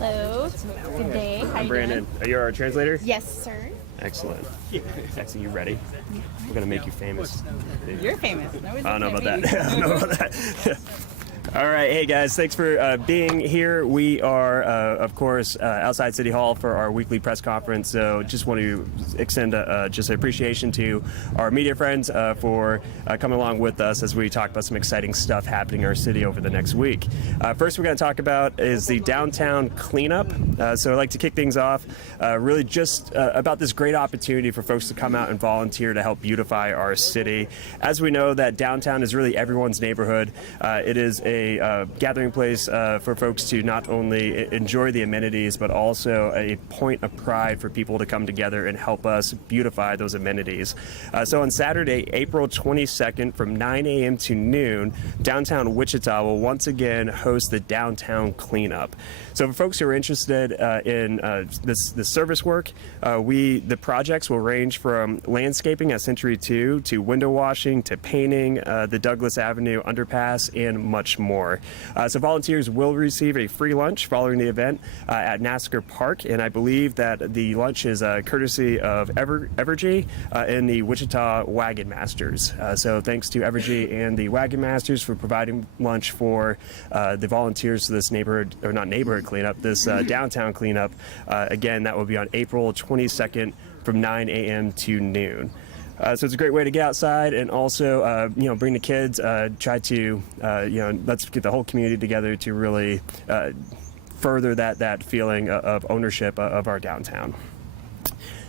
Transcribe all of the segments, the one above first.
Hello. Good day. How I'm you Brandon. doing? Are you our translator? Yes, sir. Excellent. Excellent. You ready? We're gonna make you famous. You're famous. I don't know about that. I don't know about that. All right, hey guys, thanks for being here. We are, of course, outside City Hall for our weekly press conference. So just want to extend just an appreciation to our media friends for coming along with us as we talk about some exciting stuff happening in our city over the next week. First, we're going to talk about is the downtown cleanup. So I'd like to kick things off really just about this great opportunity for folks to come out and volunteer to help beautify our city. As we know, that downtown is really everyone's neighborhood. It is a gathering place for folks to not only enjoy the amenities, but also a point of pride for people to come together and help us beautify those amenities. So on Saturday, April 22nd from 9 a.m. to noon, downtown Wichita will once again host the downtown cleanup. So for folks who are interested in this service work, the projects will range from landscaping at Century 2 to window washing to painting the Douglas Avenue underpass and much more. So volunteers will receive a free lunch following the event at NASCAR Park, and I believe that the lunch is courtesy of Evergy and the Wichita Wagon Masters. So thanks to Evergy and the Wagon Masters for providing lunch for the volunteers to this neighborhood, or not neighborhood cleanup, this downtown cleanup. Again, that will be on April 22nd from 9 a.m. to noon. So it's a great way to get outside and also, bring the kids, try to, let's get the whole community together to really further that feeling of ownership of our downtown.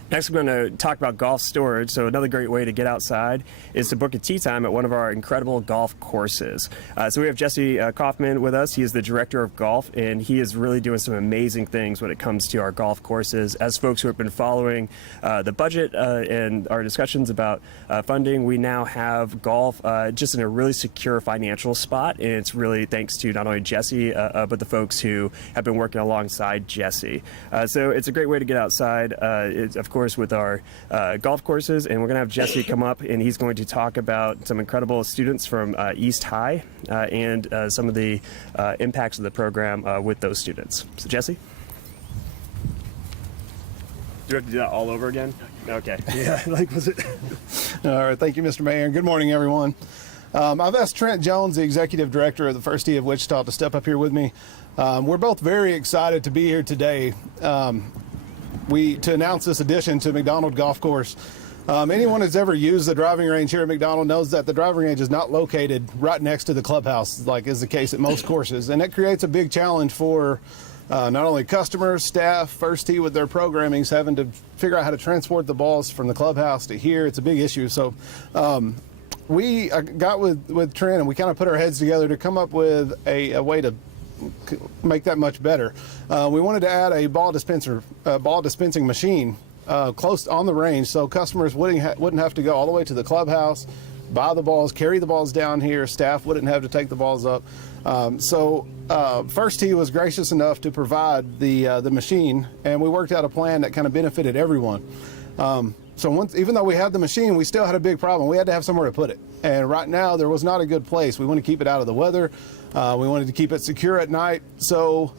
Next, we're going to talk about golf storage. So another great way to get outside is to book a tee time at one of our incredible golf courses. So we have Jesse Kaufman with us. He is the director of golf, and he is really doing some amazing things when it comes to our golf courses. As folks who have been following the budget and our discussions about funding, we now have golf just in a really secure financial spot, and it's really thanks to not only Jesse, but the folks who have been working alongside Jesse. So it's a great way to get outside. It's, of course, with our golf courses, and we're going to have Jesse come up, and he's going to talk about some incredible students from East High and some of the impacts of the program with those students. So Jesse? Do we have to do that all over again? Okay. Yeah, was it? All right, thank you, Mr. Mayor. Good morning, everyone. I've asked Trent Jones, the executive director of the First Tee of Wichita, to step up here with me. We're both very excited to be here today. To announce this addition to McDonald Golf Course. Anyone who's ever used the driving range here at McDonald knows that the driving range is not located right next to the clubhouse, like is the case at most courses, and it creates a big challenge for not only customers, staff, First Tee with their programmings, having to figure out how to transport the balls from the clubhouse to here. It's a big issue. So we got with Trent, and we kind of put our heads together to come up with a way to make that much better. We wanted to add a ball dispensing machine close on the range, so customers wouldn't have to go all the way to the clubhouse, buy the balls, carry the balls down here. Staff wouldn't have to take the balls up. First Tee was gracious enough to provide the machine, and we worked out a plan that kind of benefited everyone. Even though we had the machine, we still had a big problem. We had to have somewhere to put it. And right now, there was not a good place. We want to keep it out of the weather. We wanted to keep it secure at night. So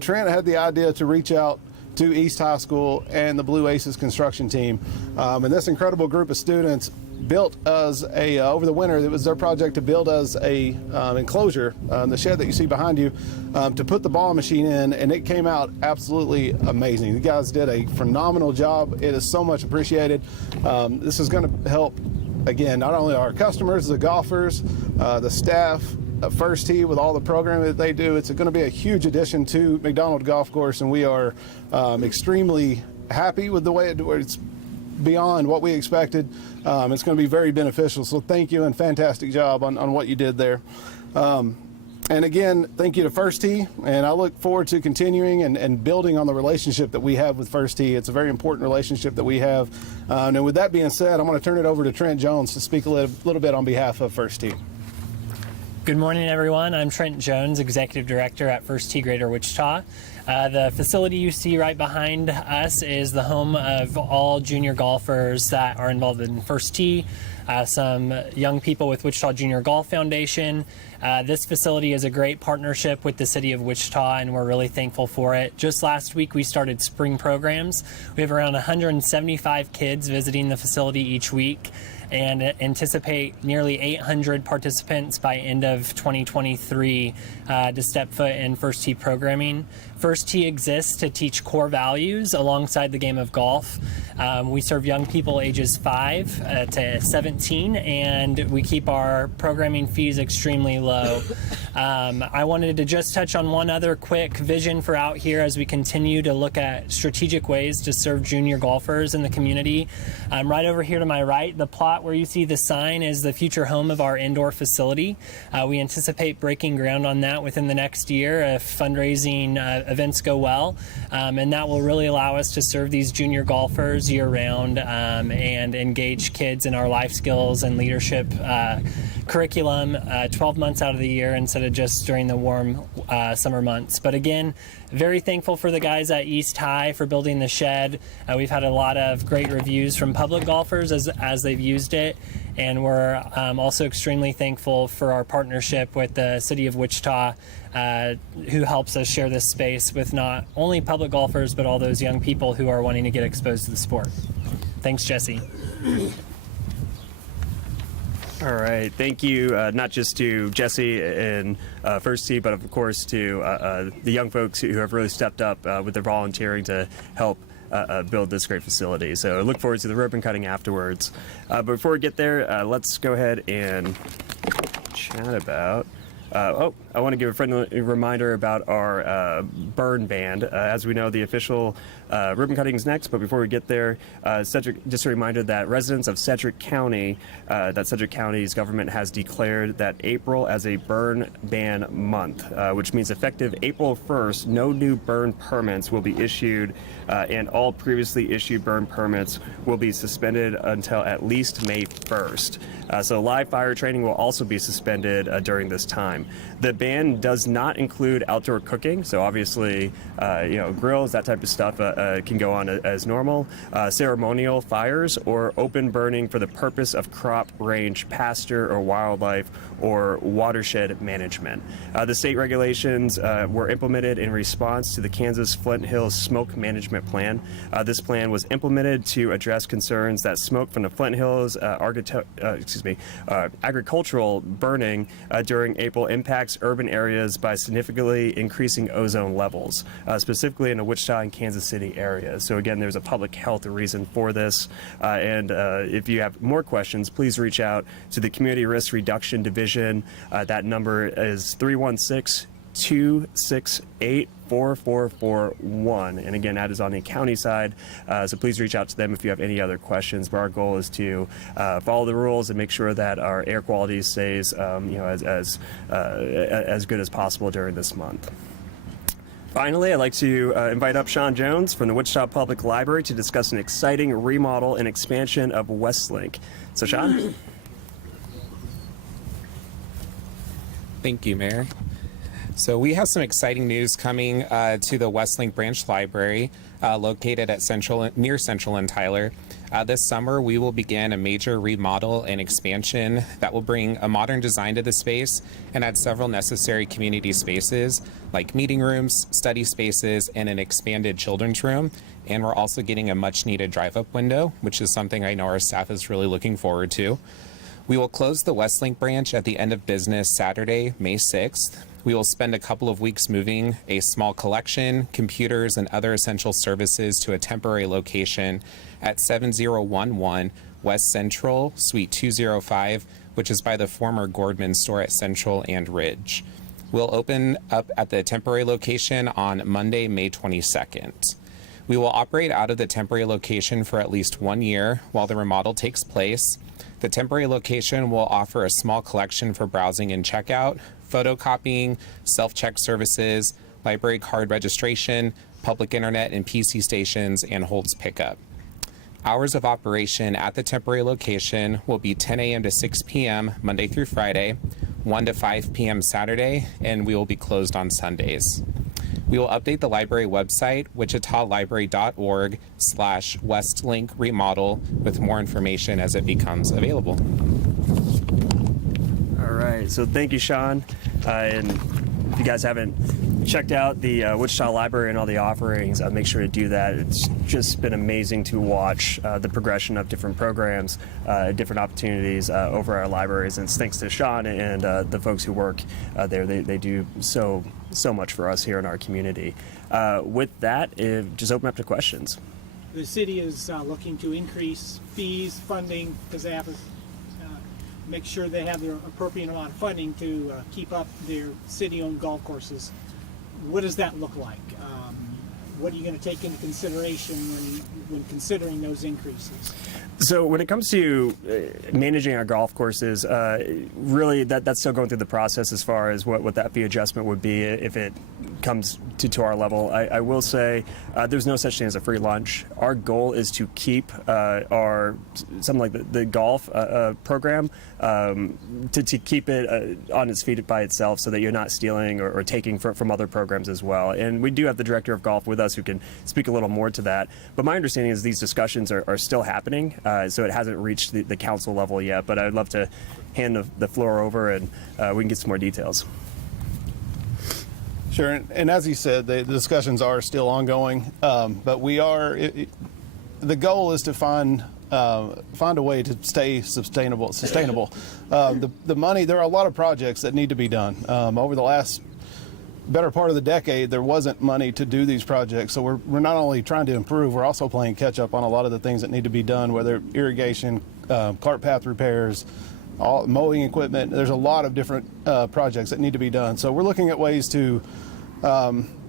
Trent had the idea to reach out to East High School and the Blue Aces construction team. And this incredible group of students built us over the winter, it was their project to build us a enclosure, the shed that you see behind you, to put the ball machine in, and it came out absolutely amazing. The guys did a phenomenal job. It is so much appreciated. This is going to help, again, not only our customers, the golfers, the staff, First Tee with all the programming that they do. It's going to be a huge addition to McDonald Golf Course, and we are extremely happy with the way it's beyond what we expected. It's going to be very beneficial. So thank you, and fantastic job on what you did there. And again, thank you to First Tee, and I look forward to continuing and building on the relationship that we have with First Tee. It's a very important relationship that we have. And with that being said, I'm going to turn it over to Trent Jones to speak a little bit on behalf of First Tee. Good morning, everyone. I'm Trent Jones, Executive Director at First Tee Greater Wichita. The facility you see right behind us is the home of all junior golfers that are involved in First Tee. some young people with Wichita Junior Golf Foundation. This facility is a great partnership with the city of Wichita, and we're really thankful for it. Just last week, we started spring programs. We have around 175 kids visiting the facility each week, and anticipate nearly 800 participants by end of 2023 to step foot in First Tee programming. First Tee exists to teach core values alongside the game of golf. We serve young people ages 5 to 17, and we keep our programming fees extremely low. I wanted to just touch on one other quick vision for out here as we continue to look at strategic ways to serve junior golfers in the community. Right over here to my right, the plot where you see the sign is the future home of our indoor facility. We anticipate breaking ground on that within the next year if fundraising events go well, and that will really allow us to serve these junior golfers year-round and engage kids in our life skills and leadership curriculum 12 months out of the year instead of just during the warm summer months. But again, very thankful for the guys at East High for building the shed. We've had a lot of great reviews from public golfers as they've used it, and we're also extremely thankful for our partnership with the city of Wichita, who helps us share this space with not only public golfers but all those young people who are wanting to get exposed to the sport. Thanks, Jesse. All right, thank you not just to Jesse and First Tee, but of course to the young folks who have really stepped up with their volunteering to help build this great facility. So I look forward to the ribbon cutting afterwards. But before we get there, let's go ahead and chat about I want to give a friendly reminder about our burn ban. As we know, the official ribbon cutting is next, but before we get there, Sedgwick, just a reminder that residents of Sedgwick County, that Sedgwick County's government has declared that April as a burn ban month, which means effective April 1st, no new burn permits will be issued, and all previously issued burn permits will be suspended until at least May 1st. So live fire training will also be suspended during this time. The ban does not include outdoor cooking, so obviously, grills, that type of stuff can go on as normal. Ceremonial fires or open burning for the purpose of crop, range, pasture, or wildlife, or watershed management. The state regulations were implemented in response to the Kansas Flint Hills Smoke Management Plan. This plan was implemented to address concerns that smoke from the Flint Hills agricultural burning during April impacts urban areas by significantly increasing ozone levels, specifically in the Wichita and Kansas City areas. So again, there's a public health reason for this. And if you have more questions, please reach out to the Community Risk Reduction Division. That number is 316-268-4441. And again, that is on the county side. So please reach out to them if you have any other questions. But our goal is to follow the rules and make sure that our air quality stays as good as possible during this month. Finally, I'd like to invite up Sean Jones from the Wichita Public Library to discuss an exciting remodel and expansion of Westlink. So, Sean? Thank you, Mayor. So we have some exciting news coming to the Westlink Branch Library located at near Central and Tyler. This summer, we will begin a major remodel and expansion that will bring a modern design to the space and add several necessary community spaces like meeting rooms, study spaces, and an expanded children's room. And we're also getting a much needed drive-up window, which is something I know our staff is really looking forward to. We will close the Westlink branch at the end of business Saturday, May 6th. We will spend a couple of weeks moving a small collection, computers, and other essential services to a temporary location at 7011 West Central, Suite 205, which is by the former Gordman store at Central and Ridge. We'll open up at the temporary location on Monday, May 22nd. We will operate out of the temporary location for at least 1 year while the remodel takes place. The temporary location will offer a small collection for browsing and checkout, photocopying, self-check services, library card registration, public internet and PC stations, and holds pickup. Hours of operation at the temporary location will be 10 a.m. to 6 p.m. Monday through Friday, 1 to 5 p.m. Saturday, and we will be closed on Sundays. We will update the library website, wichitalibrary.org/Westlink remodel, with more information as it becomes available. All right, so thank you, Sean. And if you guys haven't checked out the Wichita Library and all the offerings, make sure to do that. It's just been amazing to watch the progression of different programs, different opportunities over our libraries. And it's thanks to Sean and the folks who work there. They do so much for us here in our community. With that, just open up to questions. The city is looking to increase fees, funding, because they have to make sure they have their appropriate amount of funding to keep up their city-owned golf courses. What does that look like? What are you going to take into consideration when considering those increases? So when it comes to managing our golf courses, really that's still going through the process as far as what that fee adjustment would be if it comes to our level. I will say there's no such thing as a free lunch. Our goal is to keep something like the golf program to keep it on its feet by itself, so that you're not stealing or taking from other programs as well. And we do have the director of golf with us who can speak a little more to that. But my understanding is these discussions are still happening, so it hasn't reached the council level yet. But I'd love to hand the floor over and we can get some more details. Sure, and as he said, the discussions are still ongoing, but we are. The goal is to find a way to stay sustainable. The money. There are a lot of projects that need to be done. Over the last better part of the decade, there wasn't money to do these projects. So we're not only trying to improve, we're also playing catch up on a lot of the things that need to be done, whether irrigation, cart path repairs, mowing equipment. There's a lot of different projects that need to be done. So we're looking at ways to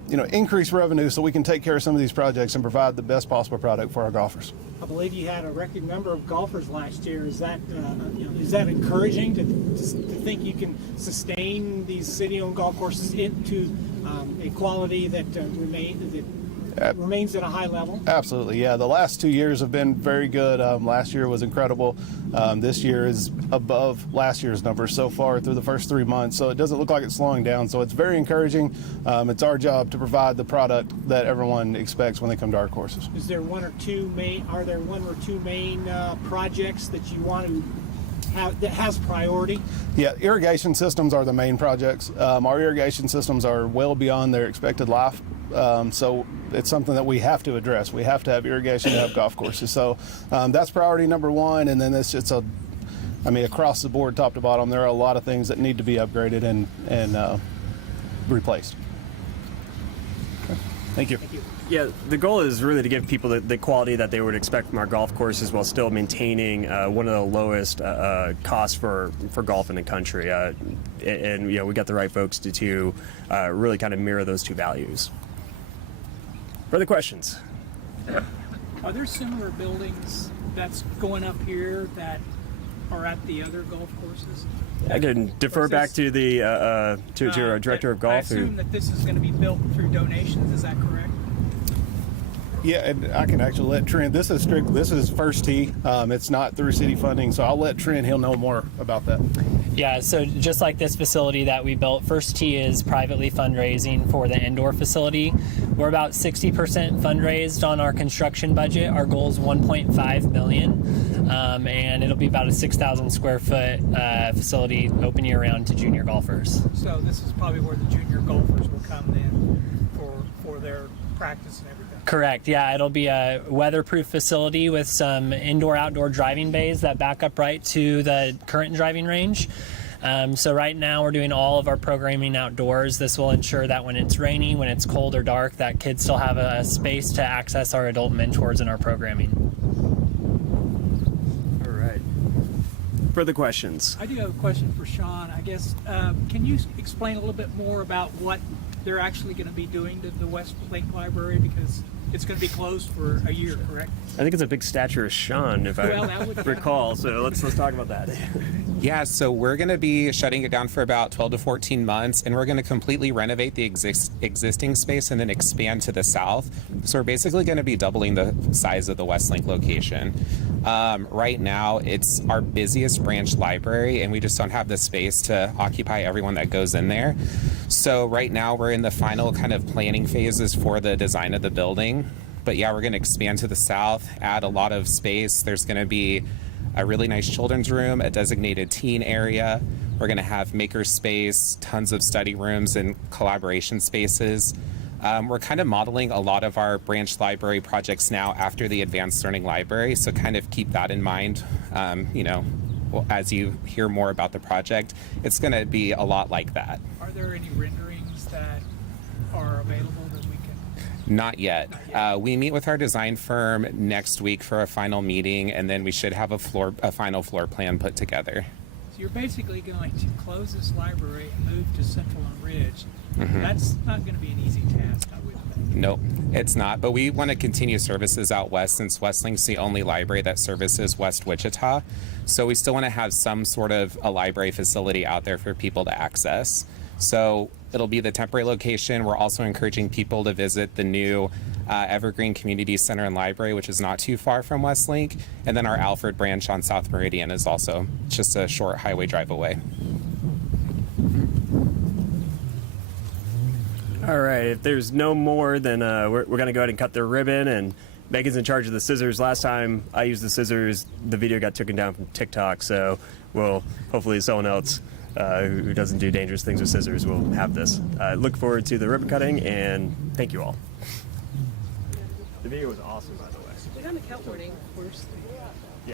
increase revenue so we can take care of some of these projects and provide the best possible product for our golfers. I believe you had a record number of golfers last year. Is that encouraging to think you can sustain these city-owned golf courses into a quality that remains at a high level? Absolutely, yeah. The last 2 years have been very good. Last year was incredible. This year is above last year's numbers so far through the first 3 months, so it doesn't look like it's slowing down. So it's very encouraging. It's our job to provide the product that everyone expects when they come to our courses. Are there one or two main projects that you want to have that has priority? Yeah, irrigation systems are the main projects. Our irrigation systems are well beyond their expected life. So it's something that we have to address. We have to have irrigation to have golf courses. So that's priority number one. And then across the board, top to bottom, there are a lot of things that need to be upgraded and replaced. Okay. Thank you. Thank you. Yeah, the goal is really to give people the quality that they would expect from our golf courses while still maintaining one of the lowest costs for golf in the country. And we got the right folks to really kind of mirror those two values. Further questions? Are there similar buildings that's going up here that are at the other golf courses? I can defer back to the to our director of golf. I assume that this is going to be built through donations. Is that correct? Yeah, and I can actually let Trent. This is First Tee. It's not through city funding, so I'll let Trent. He'll know more about that. Yeah, so just like this facility that we built, First Tee is privately fundraising for the indoor facility. We're about 60% fundraised on our construction budget. Our goal is $1.5 million, and it'll be about a 6,000 square foot facility open year round to junior golfers. So this is probably where the junior golfers will come in for their practice and everything. Correct. Yeah, it'll be a weatherproof facility with some indoor-outdoor driving bays that back up right to the current driving range. So right now we're doing all of our programming outdoors. This will ensure that when it's rainy, when it's cold or dark, that kids still have a space to access our adult mentors in our programming. All right. Further questions? I do have a question for Sean. I guess, can you explain a little bit more about what they're actually going to be doing to the Westlink Library, because it's going to be closed for a year, correct? I think it's a big stature of Sean, if I recall. So let's talk about that. Yeah, so we're going to be shutting it down for about 12 to 14 months, and we're going to completely renovate the existing space and then expand to the south. So we're basically going to be doubling the size of the Westlink location. Right now, it's our busiest branch library, and we just don't have the space to occupy everyone that goes in there. So right now, we're in the final kind of planning phases for the design of the building. But yeah, we're going to expand to the south, add a lot of space. There's going to be a really nice children's room, a designated teen area. We're going to have maker space, tons of study rooms and collaboration spaces. We're kind of modeling a lot of our branch library projects now after the advanced learning library, so kind of keep that in mind. As you hear more about the project, it's going to be a lot like that. Are there any renderings that are available that we can? Not yet. We meet with our design firm next week for a final meeting, and then we should have a final floor plan put together. So you're basically going to close this library and move to Central and Ridge. Mm-hmm. That's not going to be an easy task, I would think. Nope, it's not. But we want to continue services out west, since Westlink's the only library that services West Wichita. So we still want to have some sort of a library facility out there for people to access. So it'll be the temporary location. We're also encouraging people to visit the new Evergreen Community Center and Library, which is not too far from Westlink. And then our Alfred branch on South Meridian is also just a short highway drive away. All right, if there's no more, then we're going to go ahead and cut the ribbon. And Megan's in charge of the scissors. Last time I used the scissors, the video got taken down from TikTok. So hopefully someone else who doesn't do dangerous things with scissors will have this. Look forward to the ribbon cutting, and thank you all. The video was awesome, by the way. On the count warning, of course.